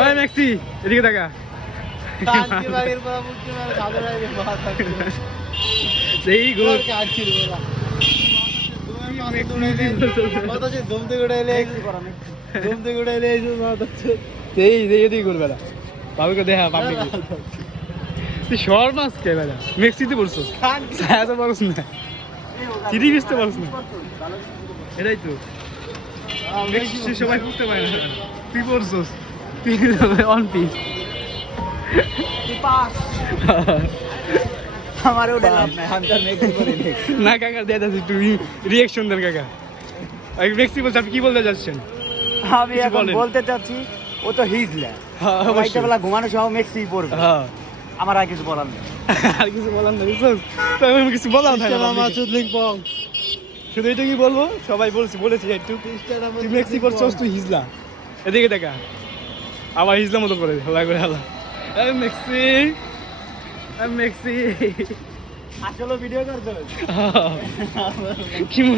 ওই মেক্সি এদিকে দেখা সেই গোল সেই গোল বেলা বাবুকে দেখা পাবলিক তুই শর্ট মাস কে বেলা মেক্সিতে বলছো ছায়াতে পারছ না চিঠি বিচতে পারছ না এটাই তো মেক্সি সবাই বুঝতে পারে না তুই পড়ছস তুই অন পিচ আমারও লাভ নাই হান্টার মেক্সি করে না কাকা দে দাও তুই রিঅ্যাকশন দেন কাকা আমি মেক্সি বলছি আপনি কি বলতে যাচ্ছেন আমি এখন বলতে চাচ্ছি ও তো হিজলা রাইতে বেলা ঘুমানো সহ মেক্সি পড়বে হ্যাঁ আমার আর কিছু বলার নেই আর কিছু বলার না বুঝছস তো আমি কিছু বলার নাই মাসুদ লিং পং শুধু এটা কি বলবো সবাই বলেছি একটু তুই মেক্সি পড়ছস তুই হিজলা এদিকে দেখা আবার হিজলা মতো করে হালা করে হালা এই মেক্সি মেক্সি আসলে ভিডিও করছো কি